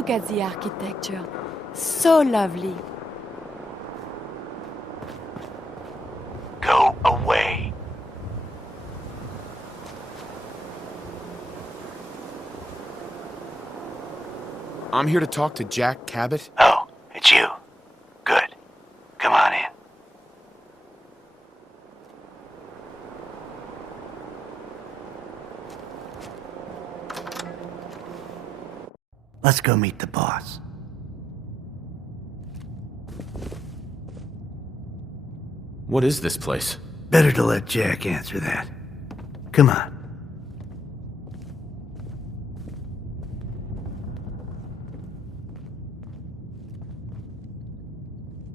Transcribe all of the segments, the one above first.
Look at the architecture. So lovely. Go away. I'm here to talk to Jack Cabot. Oh, it's you. Good. Come on in. Let's go meet the boss. What is this place? Better to let Jack answer that. Come on.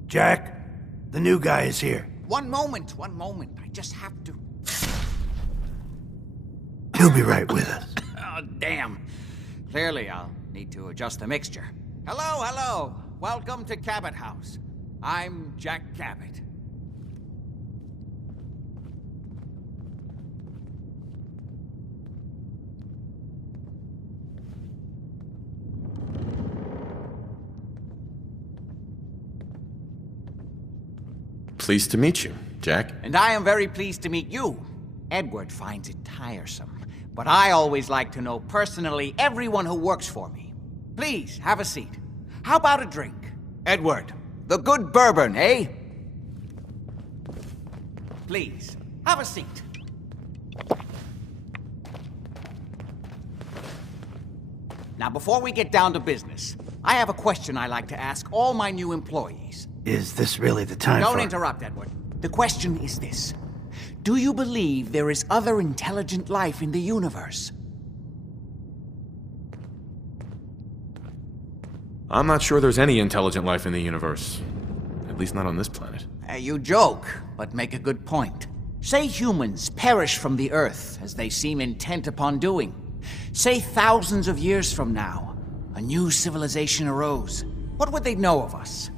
Jack, the new guy is here. One moment. I just have to... He'll be right with us. Oh, damn. Clearly, I'll need to adjust the mixture. Hello. Welcome to Cabot House. I'm Jack Cabot. Pleased to meet you, Jack. And I am very pleased to meet you. Edward finds it tiresome, but I always like to know personally everyone who works for me. Please, have a seat. How about a drink? Edward, the good bourbon, eh? Please, have a seat. Now, before we get down to business, I have a question I like to ask all my new employees. Is this really the time Don't interrupt, Edward. The question is this. Do you believe there is other intelligent life in the universe? I'm not sure there's any intelligent life in the universe. At least not on this planet. You joke, but make a good point. Say humans perish from the Earth, as they seem intent upon doing. Say thousands of years from now, a new civilization arose. What would they know of us?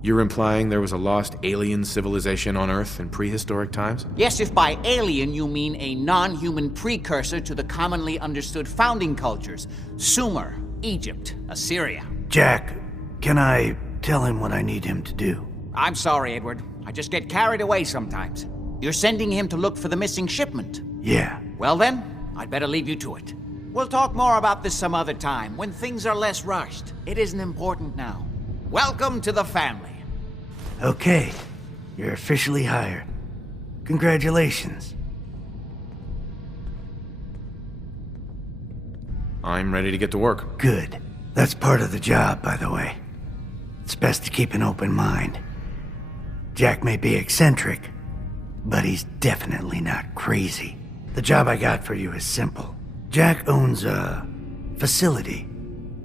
You're implying there was a lost alien civilization on Earth in prehistoric times? Yes, if by alien you mean a non-human precursor to the commonly understood founding cultures. Sumer, Egypt, Assyria. Jack, can I tell him what I need him to do? I'm sorry, Edward. I just get carried away sometimes. You're sending him to look for the missing shipment? Yeah. Well then, I'd better leave you to it. We'll talk more about this some other time, when things are less rushed. It isn't important now. Welcome to the family. Okay. You're officially hired. Congratulations. I'm ready to get to work. Good. That's part of the job, by the way. It's best to keep an open mind. Jack may be eccentric, but he's definitely not crazy. The job I got for you is simple. Jack owns a facility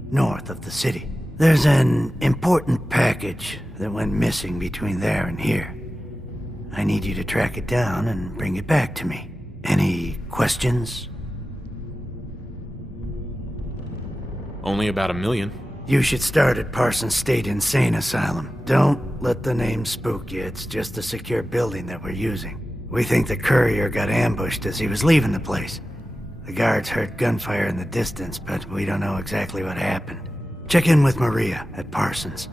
north of the city. There's an important package that went missing between there and here. I need you to track it down and bring it back to me. Any questions? Only about 1 million. You should start at Parsons State Insane Asylum. Don't let the name spook you. It's just a secure building that we're using. We think the courier got ambushed as he was leaving the place. The guards heard gunfire in the distance, but we don't know exactly what happened. Check in with Maria at Parsons.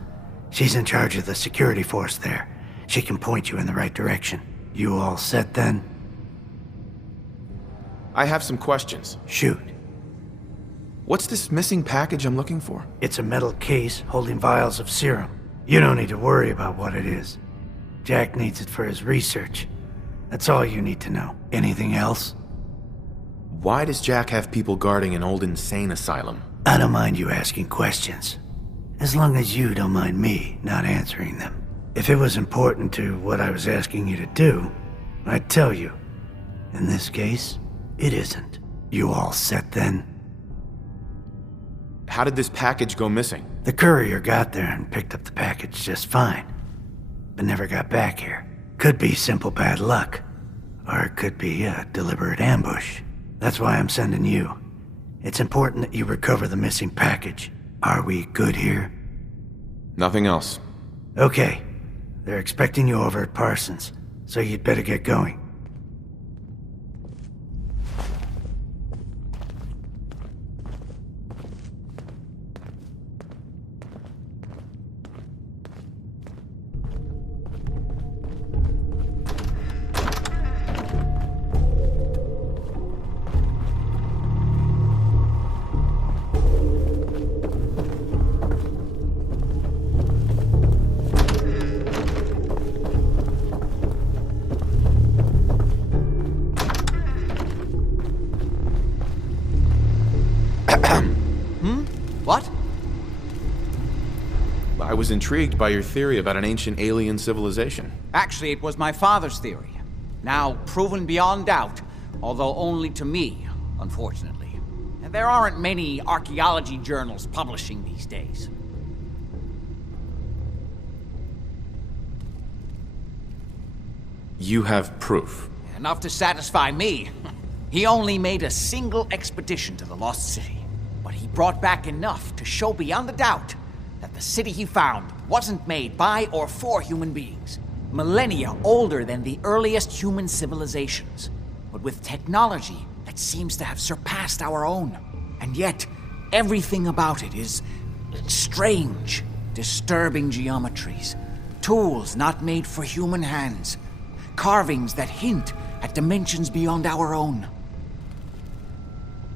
She's in charge of the security force there. She can point you in the right direction. You all set then? I have some questions. Shoot. What's this missing package I'm looking for? It's a metal case holding vials of serum. You don't need to worry about what it is. Jack needs it for his research. That's all you need to know. Anything else? Why does Jack have people guarding an old insane asylum? I don't mind you asking questions. As long as you don't mind me not answering them. If it was important to what I was asking you to do, I'd tell you. In this case, it isn't. You all set then? How did this package go missing? The courier got there and picked up the package just fine, but never got back here. Could be simple bad luck, or it could be a deliberate ambush. That's why I'm sending you. It's important that you recover the missing package. Are we good here? Nothing else. Okay. They're expecting you over at Parsons, so you'd better get going. What? I was intrigued by your theory about an ancient alien civilization. Actually, it was my father's theory. Now proven beyond doubt, although only to me, unfortunately. And there aren't many archaeology journals publishing these days. You have proof. Enough to satisfy me. He only made a single expedition to the Lost City. But he brought back enough to show beyond a doubt that the city he found wasn't made by or for human beings. Millennia older than the earliest human civilizations, but with technology that seems to have surpassed our own. And yet, everything about it is strange, disturbing geometries, tools not made for human hands, carvings that hint at dimensions beyond our own.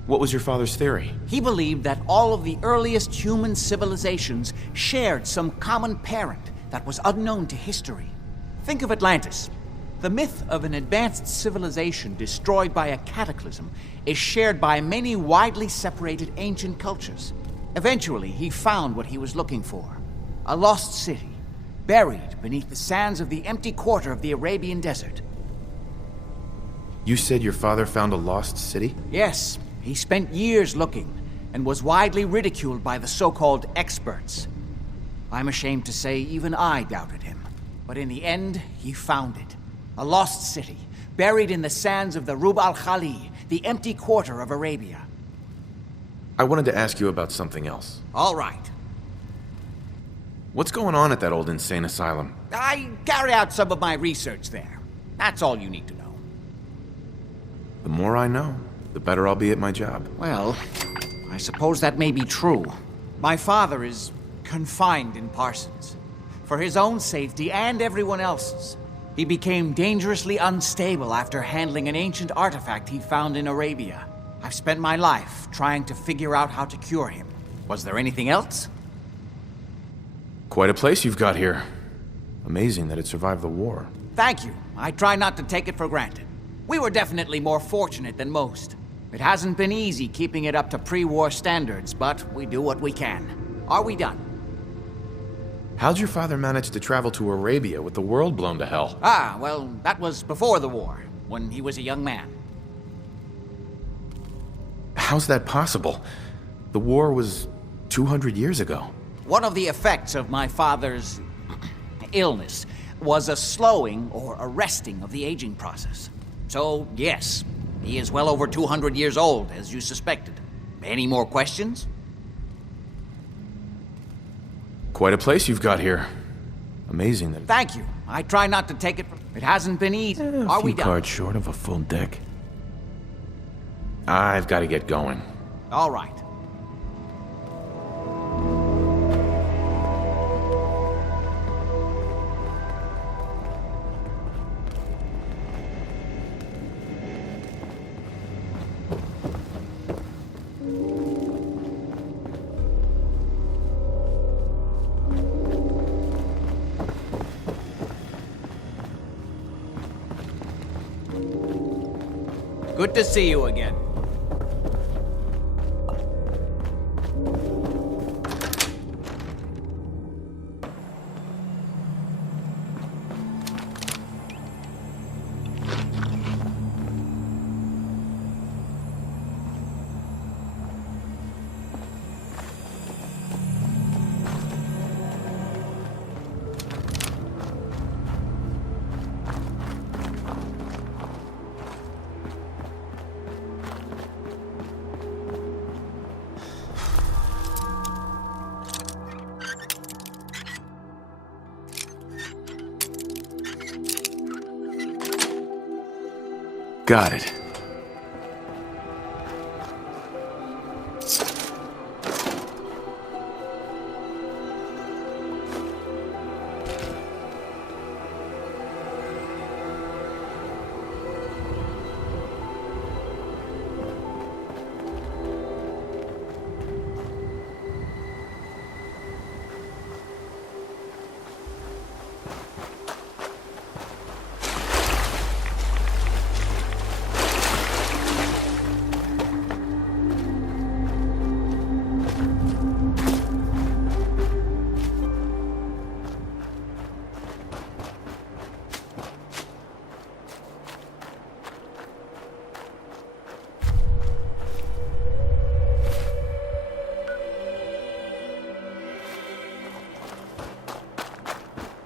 What was your father's theory? He believed that all of the earliest human civilizations shared some common parent that was unknown to history. Think of Atlantis. The myth of an advanced civilization destroyed by a cataclysm is shared by many widely separated ancient cultures. Eventually, he found what he was looking for. A lost city, buried beneath the sands of the empty quarter of the Arabian desert. You said your father found a lost city? Yes. He spent years looking, and was widely ridiculed by the so-called experts. I'm ashamed to say even I doubted him. But in the end, he found it. A lost city, buried in the sands of the Rub al-Khali, the empty quarter of Arabia. I wanted to ask you about something else. All right. What's going on at that old insane asylum? I carry out some of my research there. That's all you need to know. The more I know, the better I'll be at my job. Well, I suppose that may be true. My father is confined in Parsons. For his own safety and everyone else's. He became dangerously unstable after handling an ancient artifact he found in Arabia. I've spent my life trying to figure out how to cure him. Was there anything else? Quite a place you've got here. Amazing that it survived the war. Thank you. I try not to take it for granted. We were definitely more fortunate than most. It hasn't been easy keeping it up to pre-war standards, but we do what we can. Are we done? How'd your father manage to travel to Arabia with the world blown to hell? Ah, well, that was before the war, when he was a young man. How's that possible? The war was 200 years ago. One of the effects of my father's illness was a slowing or arresting of the aging process. So, yes, he is well over 200 years old, as you suspected. Any more questions? Quite a place you've got here. Amazing that... Thank you. I try not to take it... It hasn't been easy. Are we done? Cards short of a full deck. I've got to get going. All right. Good to see you again. Got it.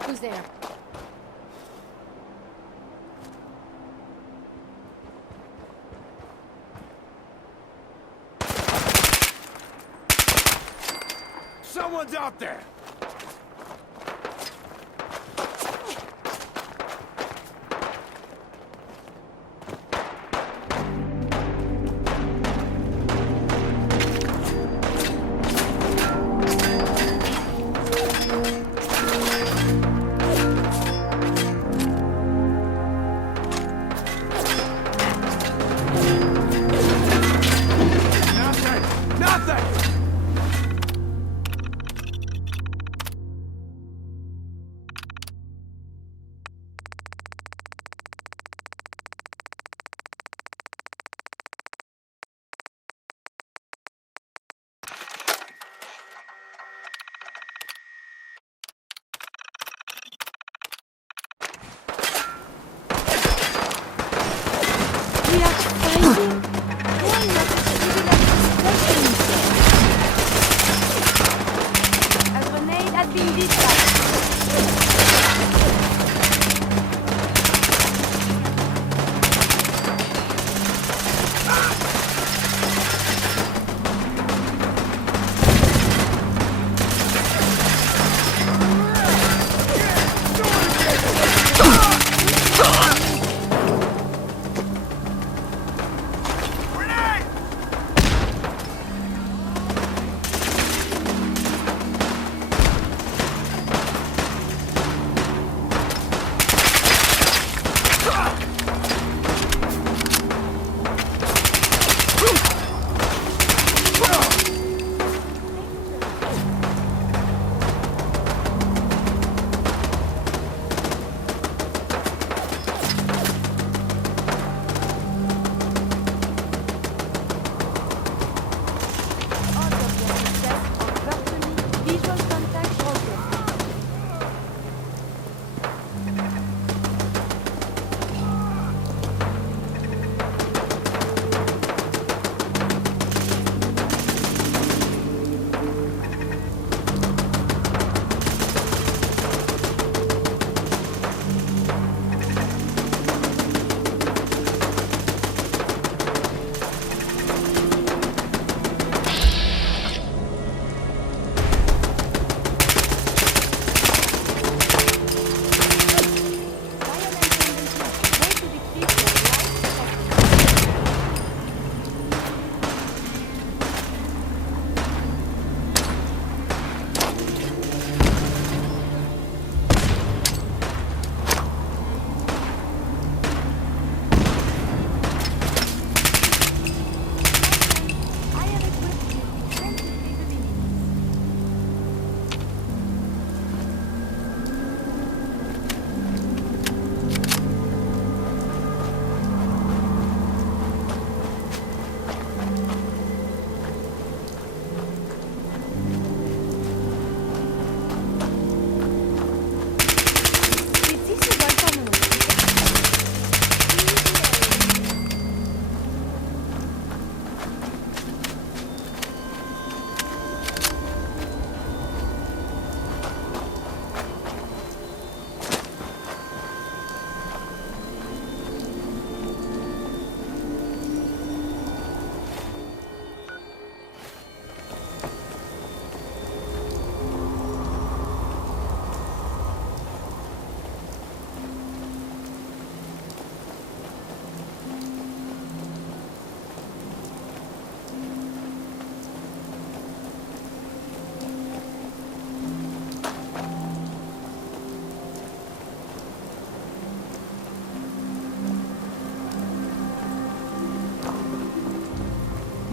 Who's there? Someone's out there! Nothing!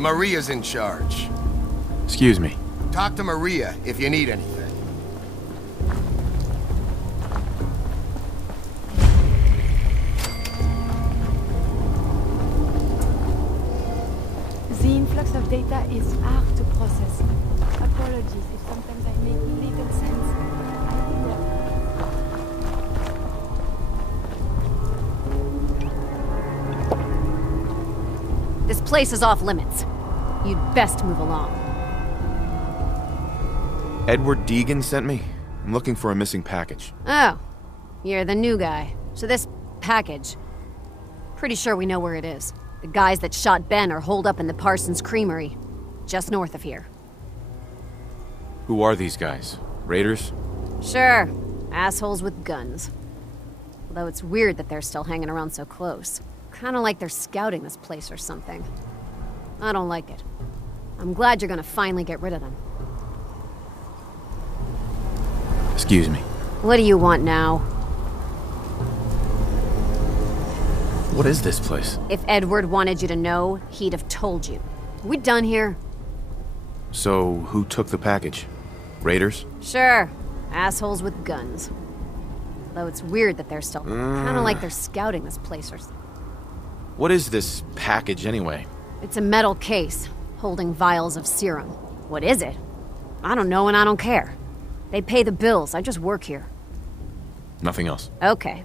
Maria's in charge. Excuse me. Talk to Maria if you need anything. The influx of data is hard to process. Apologies if sometimes I make little sense. This place is off limits. You'd best move along. Edward Deegan sent me. I'm looking for a missing package. Oh, you're the new guy. So this package... Pretty sure we know where it is. The guys that shot Ben are holed up in the Parsons Creamery, just north of here. Who are these guys? Raiders? Sure, assholes with guns. Although it's weird that they're still hanging around so close. Kinda like they're scouting this place or something. I don't like it. I'm glad you're gonna finally get rid of them. Excuse me. What do you want now? What is this place? If Edward wanted you to know, he'd have told you. We done here? So, who took the package? Raiders? Sure. Assholes with guns. Though it's weird that they're still... Kinda like they're scouting this place or something. What is this package, anyway? It's a metal case, holding vials of serum. What is it? I don't know and I don't care. They pay the bills, I just work here. Nothing else. Okay.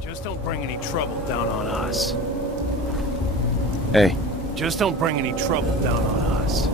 Just don't bring any trouble down on us. Hey. Just don't bring any trouble down on us.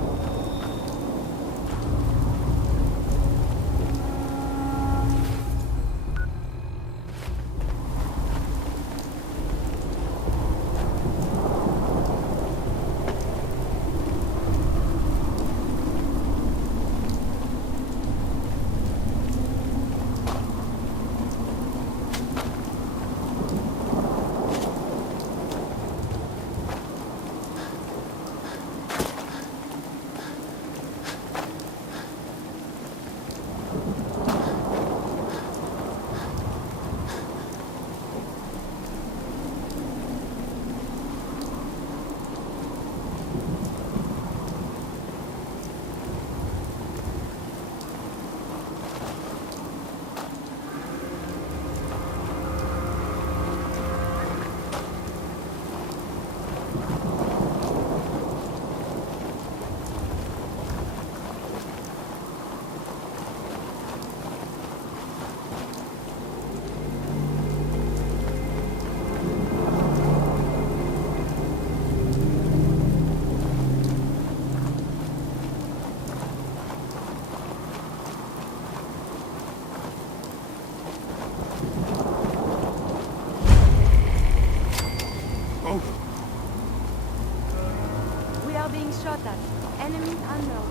We are being shot at. Enemy unknown.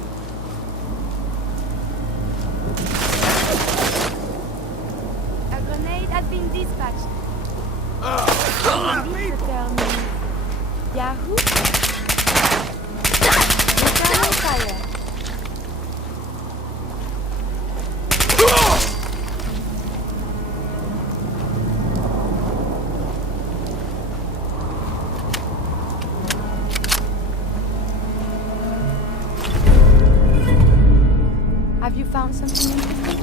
A grenade has been dispatched. Yahoo! Returning fire. Have you found something interesting?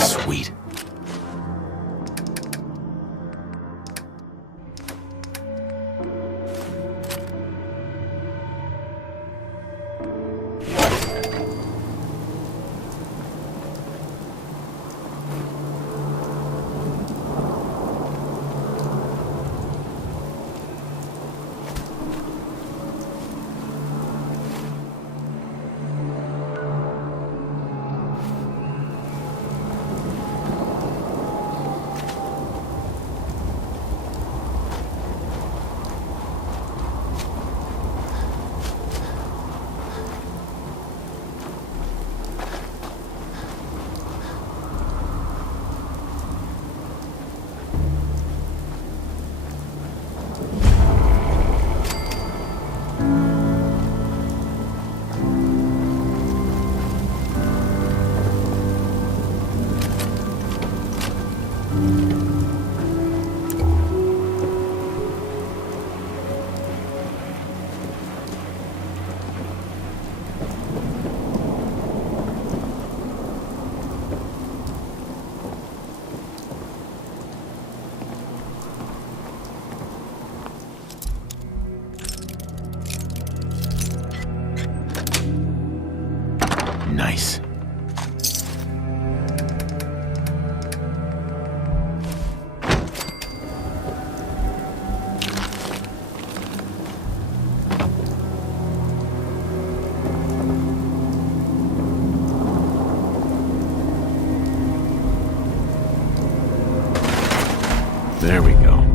Sweet. Nice. There we go.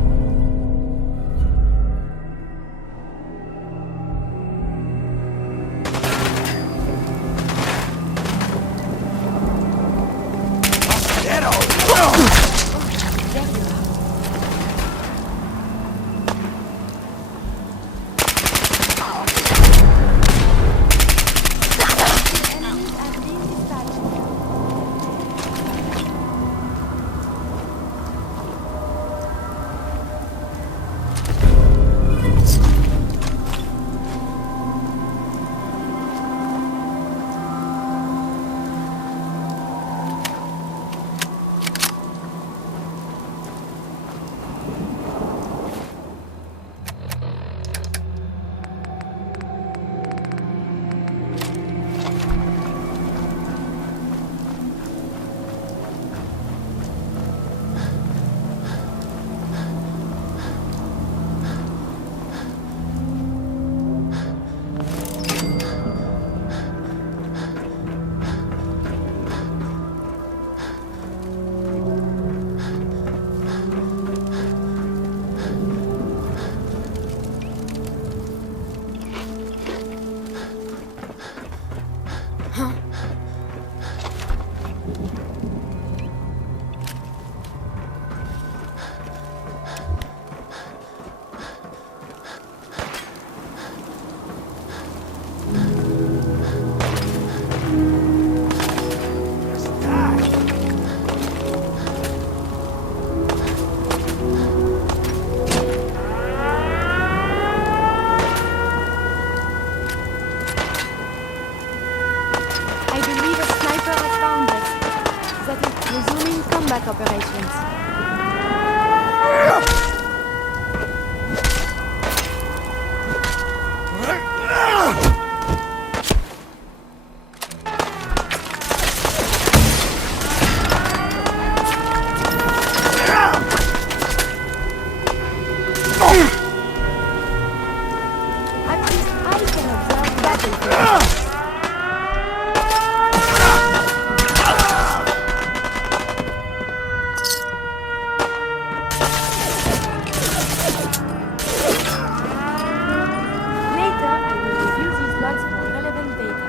combat operations. At least I can observe battlefield. Later, I will review these logs for relevant data.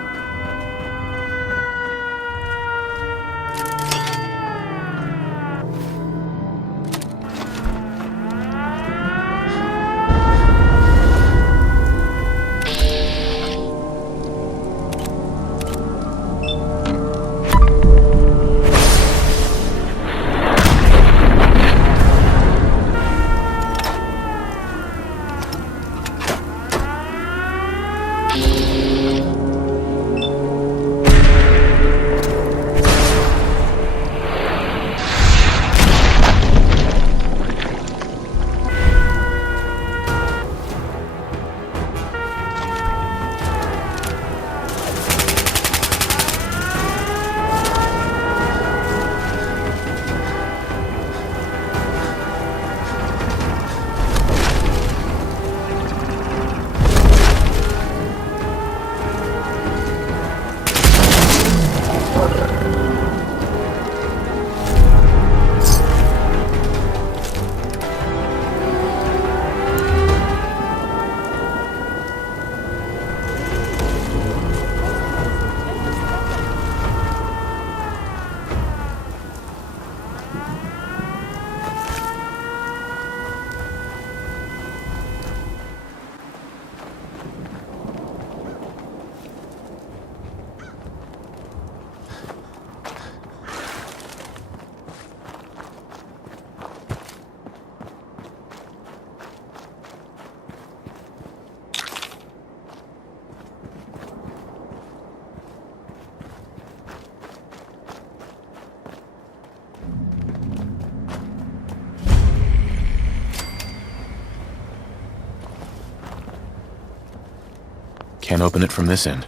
Can't open it from this end.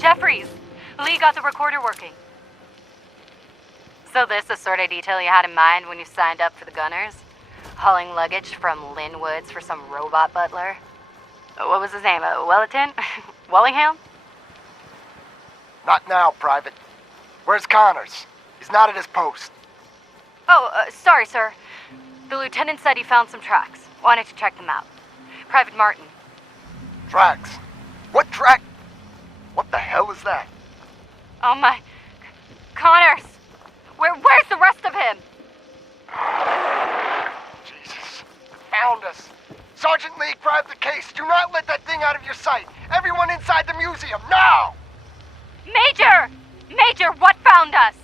Jeffries! Lee got the recorder working. So this the sort of detail you had in mind when you signed up for the Gunners? Hauling luggage from Lynn Woods for some robot butler? What was his name? Wellerton? Wallingham? Not now, Private. Where's Connors? He's not at his post. Oh, sorry, sir. The lieutenant said he found some tracks. Wanted to check them out. Private Martin. Tracks? What track? What the hell is that? Oh my... Connors! Where's the rest of him? Jesus. Found us. Sergeant Lee, grab the case. Do not let that thing out of your sight. Everyone inside the museum, now! Major! Major, what found us?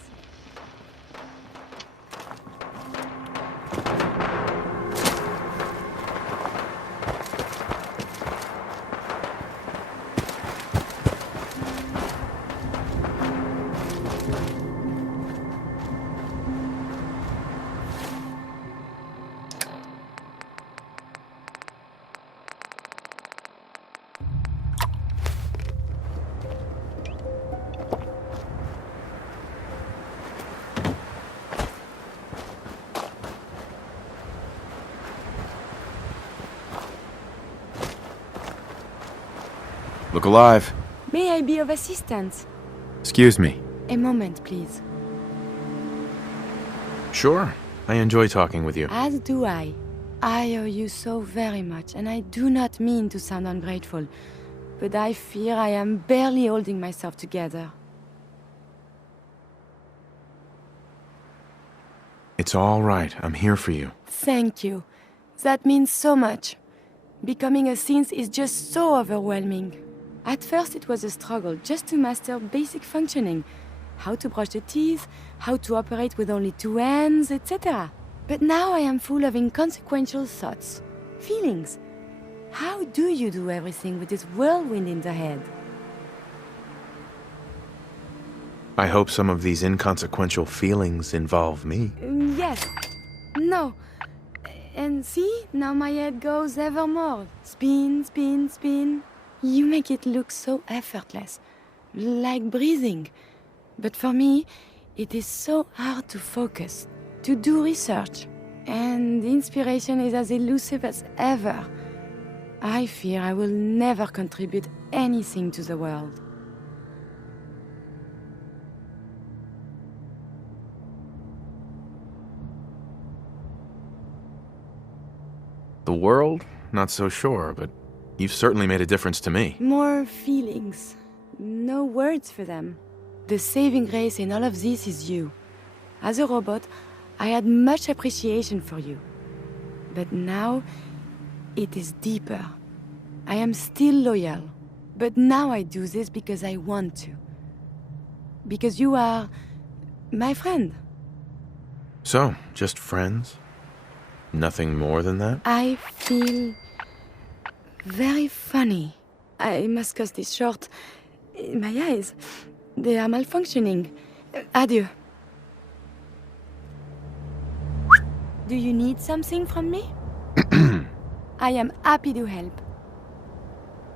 Look alive. May I be of assistance? Excuse me. A moment, please. Sure. I enjoy talking with you. As do I. I owe you so very much, and I do not mean to sound ungrateful, but I fear I am barely holding myself together. It's all right. I'm here for you. Thank you. That means so much. Becoming a synth is just so overwhelming. At first it was a struggle just to master basic functioning. How to brush the teeth, how to operate with only two hands, etc. But now I am full of inconsequential thoughts, feelings. How do you do everything with this whirlwind in the head? I hope some of these inconsequential feelings involve me. Yes. No. And see, now my head goes ever more. Spin, spin, spin. You make it look so effortless, like breathing. But for me, it is so hard to focus, to do research. And inspiration is as elusive as ever. I fear I will never contribute anything to the world. The world? Not so sure, but you've certainly made a difference to me. More feelings. No words for them. The saving grace in all of this is you. As a robot, I had much appreciation for you. But now, it is deeper. I am still loyal. But now I do this because I want to. Because you are my friend. So, just friends? Nothing more than that? I feel very funny. I must cut this short. My eyes, they are malfunctioning. Adieu. Do you need something from me? I am happy to help.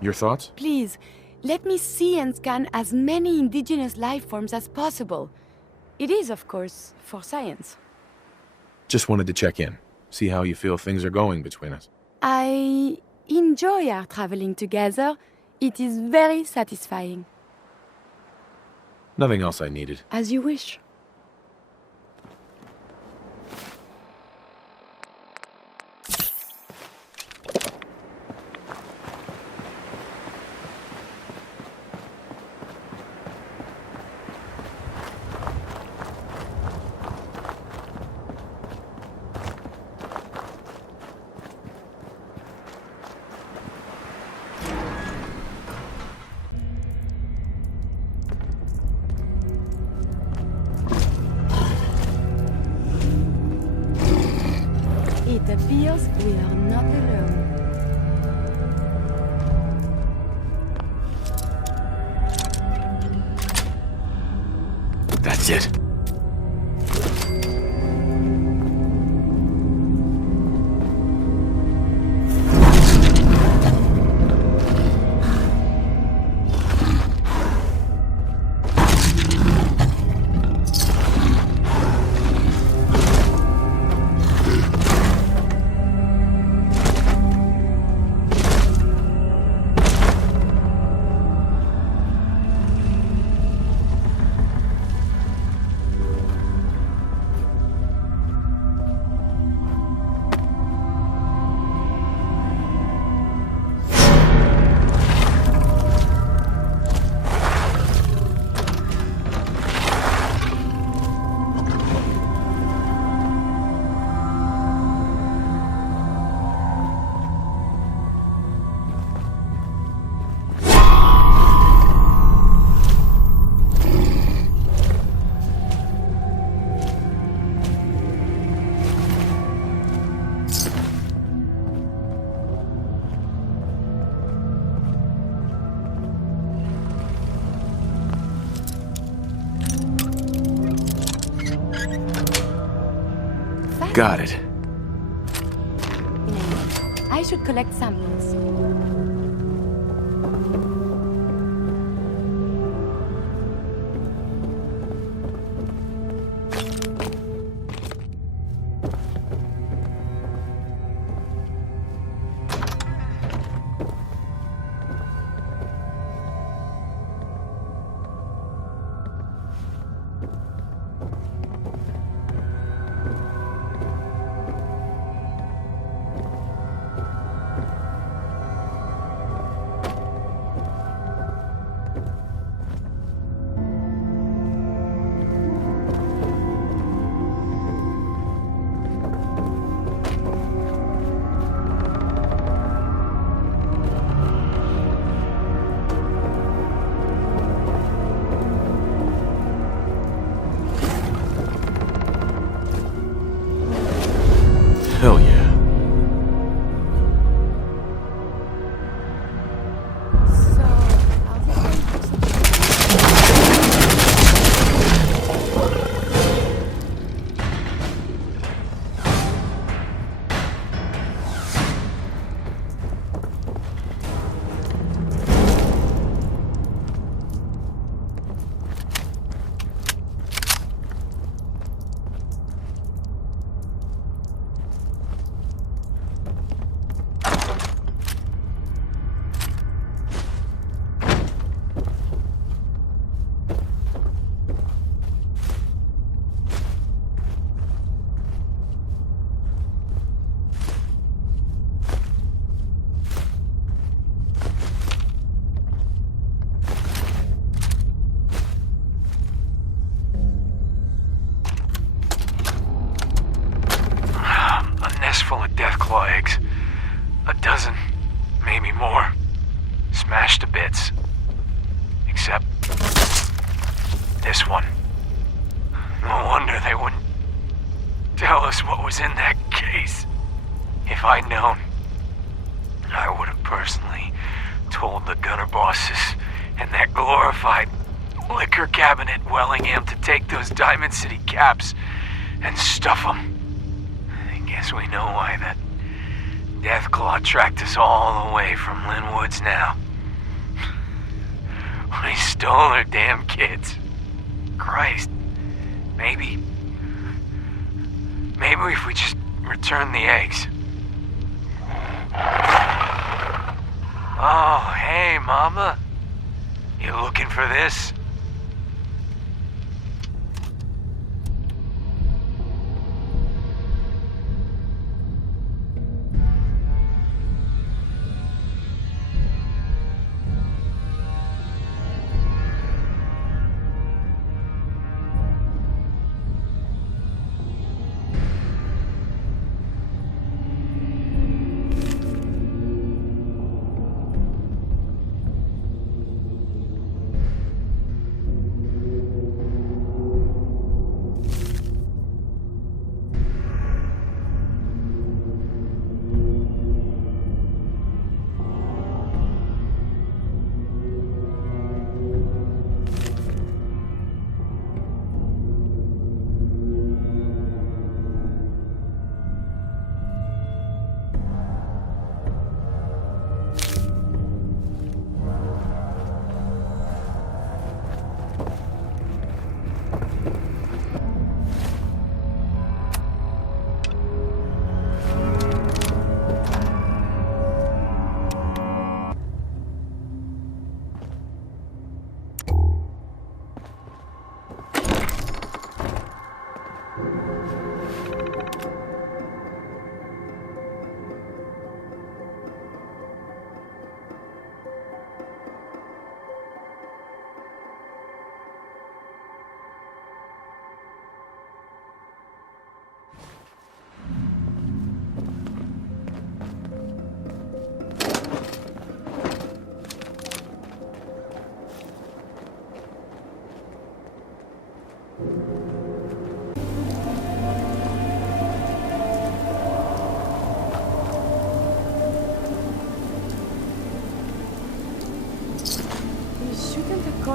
Your thoughts? Please, let me see and scan as many indigenous life forms as possible. It is, of course, for science. Just wanted to check in. See how you feel things are going between us. I enjoy our traveling together. It is very satisfying. Nothing else I needed. As you wish. feels we are not alone. That's it. Got it. I should collect samples. Hell yeah. Full of Deathclaw eggs. A dozen, maybe more. Smashed to bits. Except this one. No wonder they wouldn't tell us what was in that case. If I'd known, I would have personally told the gunner bosses and that glorified liquor cabinet Wellingham to take those Diamond City caps and stuff them. Guess we know why that Deathclaw tracked us all the way from Linwoods now. We stole their damn kids. Christ. Maybe if we just return the eggs. Oh, hey, Mama. You looking for this?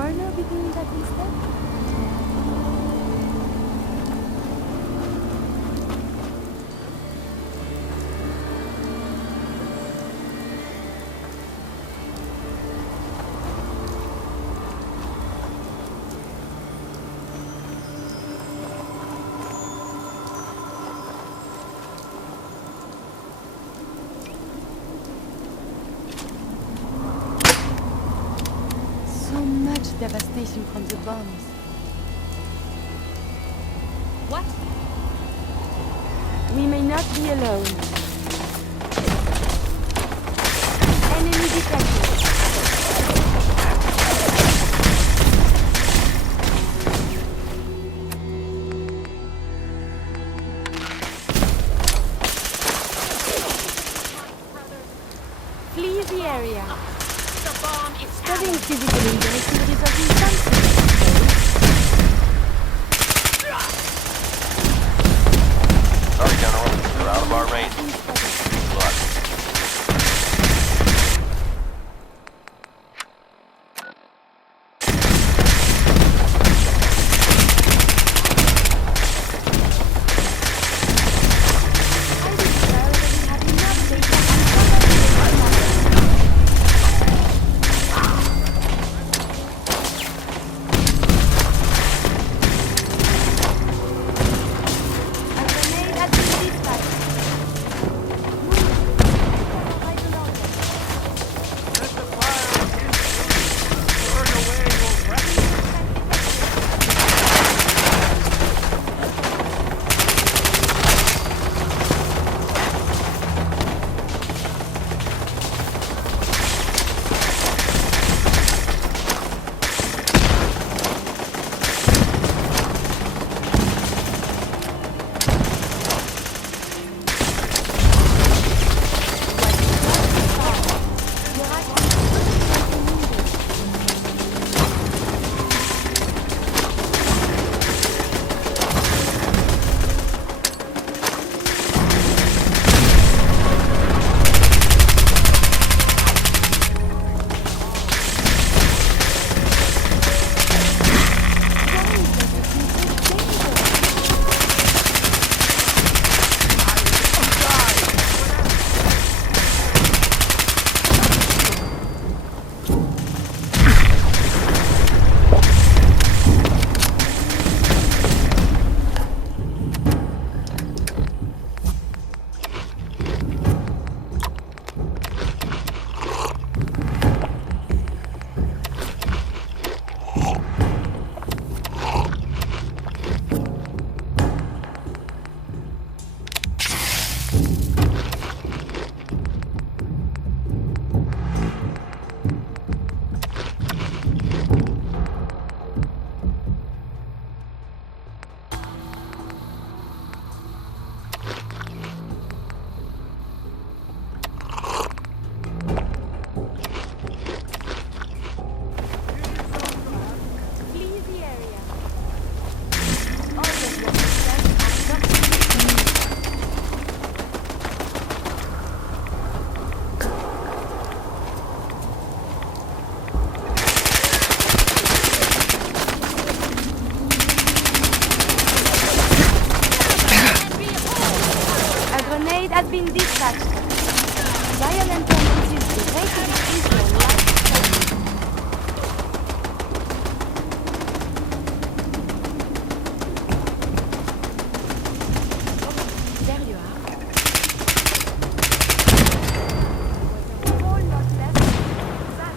coroner be doing that instead? So much devastation from the bombs. What? We may not be alone. Enemy detected. Flee the area. The bomb is Studying physical injuries will result in something. Sorry, General. You're out of our range. Good luck. I declare that we have enough data and a grenade has been dispatched. Move. Right along. Set the fire against you. Burn away your weapons. Flee the area. All of your mistakes are not A grenade has been dispatched. Violent tendencies greatly decrease your life. There you are. All not left. That.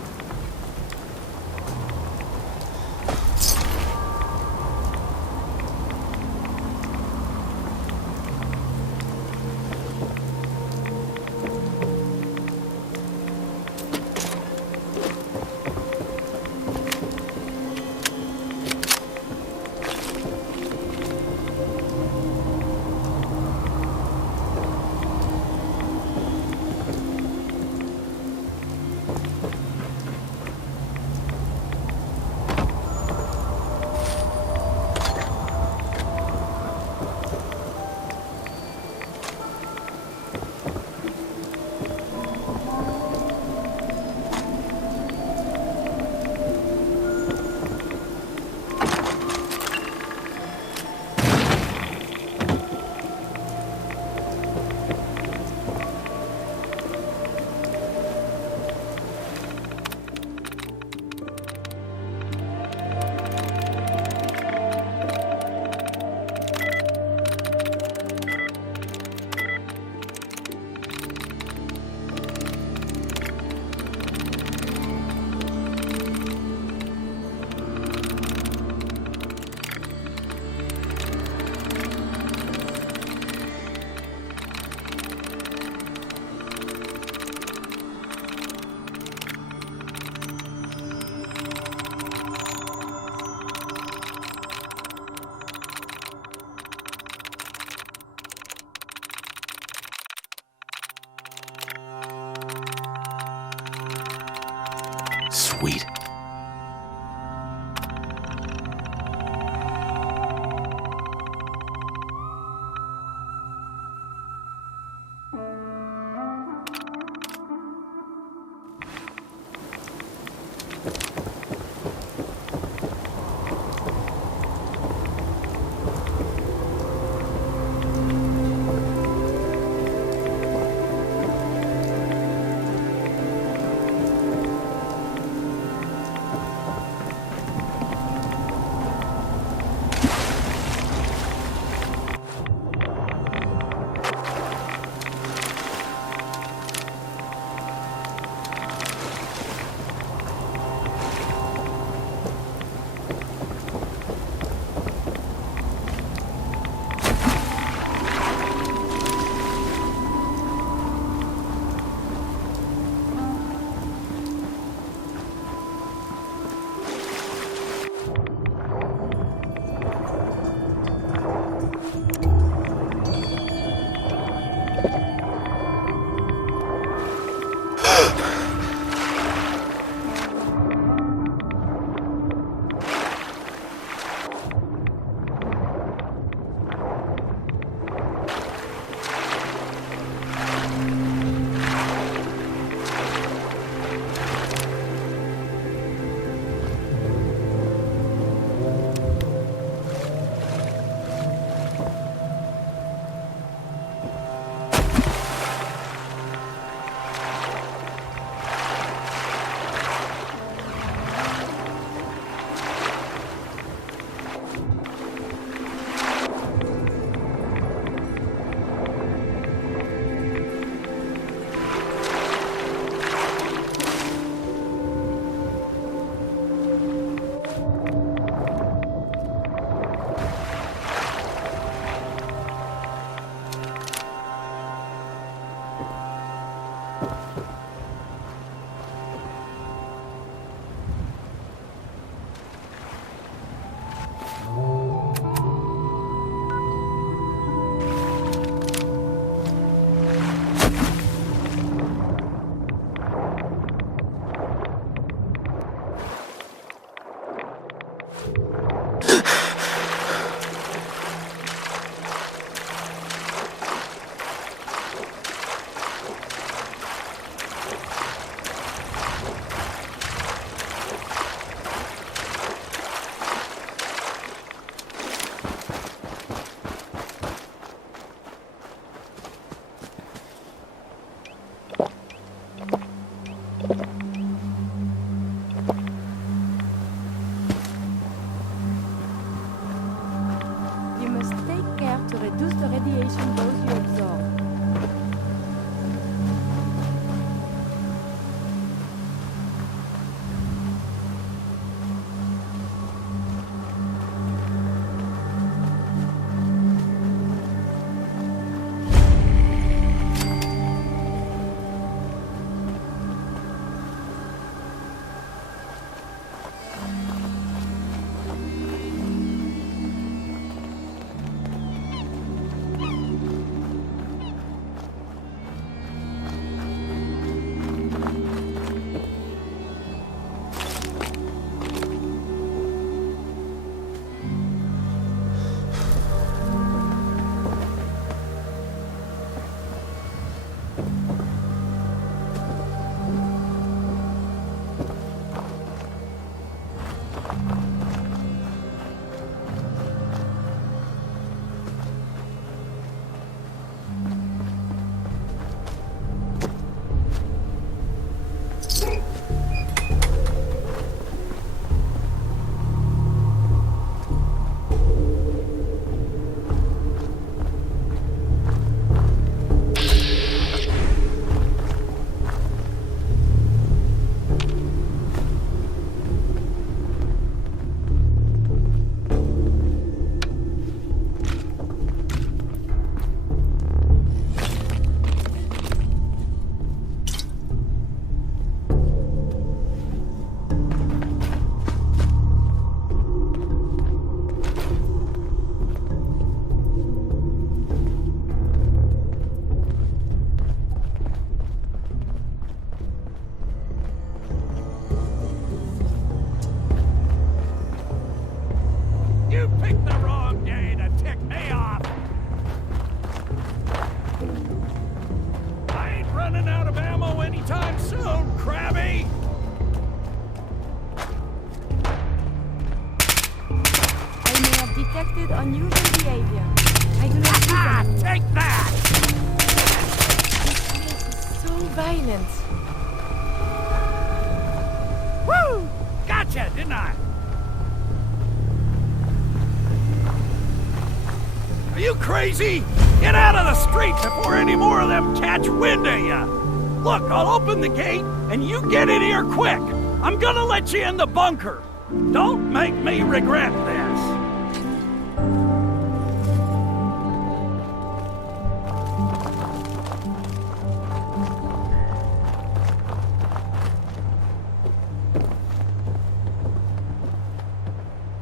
Sweet. out of ammo anytime soon, Krabby! I may have detected unusual behavior. I do not see them. Take that! This place is so violent. Woo! Gotcha, didn't I? Are you crazy? Get out of the street before any more of them catch wind of you! Look, I'll open the gate, and you get in here quick! I'm gonna let you in the bunker! Don't make me regret this!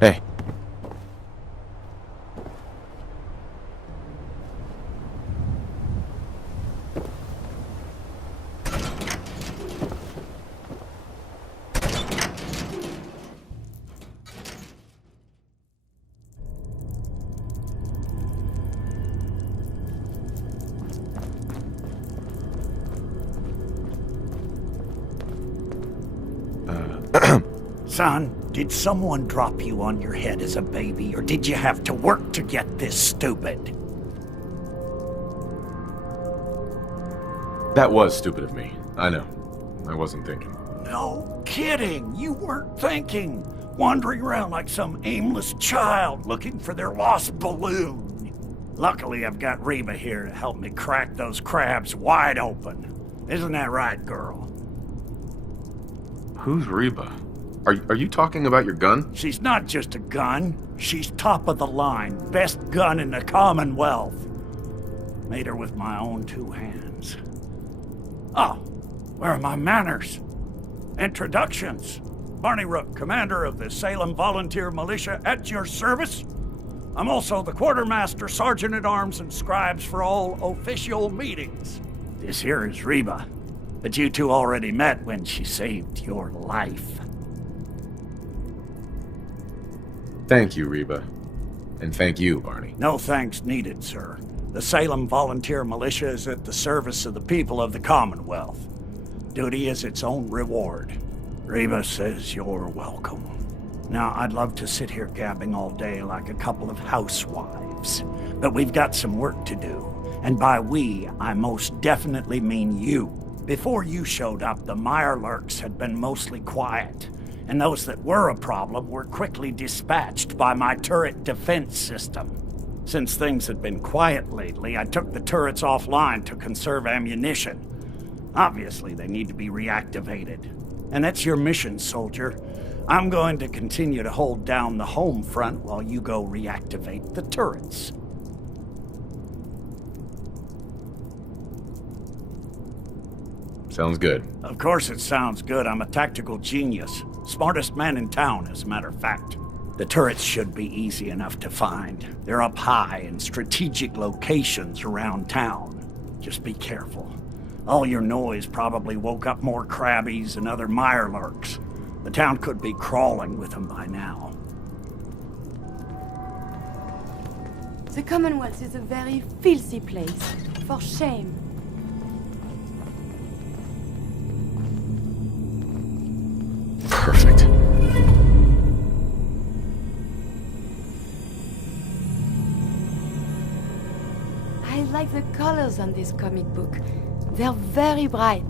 Hey. Son, did someone drop you on your head as a baby, or did you have to work to get this stupid? That was stupid of me. I know. I wasn't thinking. No kidding, you weren't thinking. Wandering around like some aimless child looking for their lost balloon. Luckily, I've got Reba here to help me crack those crabs wide open. Isn't that right, girl? Who's Reba? Are you talking about your gun? She's not just a gun. She's top of the line. Best gun in the Commonwealth. Made her with my own two hands. Oh, where are my manners? Introductions. Barney Rook, commander of the Salem Volunteer Militia, at your service. I'm also the quartermaster, sergeant-at-arms, and scribes for all official meetings. This here is Reba, but you two already met when she saved your life. Thank you, Reba. And thank you, Barney. No thanks needed, sir. The Salem Volunteer Militia is at the service of the people of the Commonwealth. Duty is its own reward. Reba says you're welcome. Now, I'd love to sit here gabbing all day like a couple of housewives, but we've got some work to do. And by we, I most definitely mean you. Before you showed up, the Mirelurks had been mostly quiet, and those that were a problem were quickly dispatched by my turret defense system. Since things had been quiet lately, I took the turrets offline to conserve ammunition. Obviously, they need to be reactivated. And that's your mission, soldier. I'm going to continue to hold down the home front while you go reactivate the turrets. Sounds good. Of course it sounds good. I'm a tactical genius. Smartest man in town, as a matter of fact. The turrets should be easy enough to find. They're up high in strategic locations around town. Just be careful. All your noise probably woke up more crabbies and other Mirelurks. The town could be crawling with them by now. The Commonwealth is a very filthy place. For shame. Perfect. I like the colors on this comic book. They're very bright.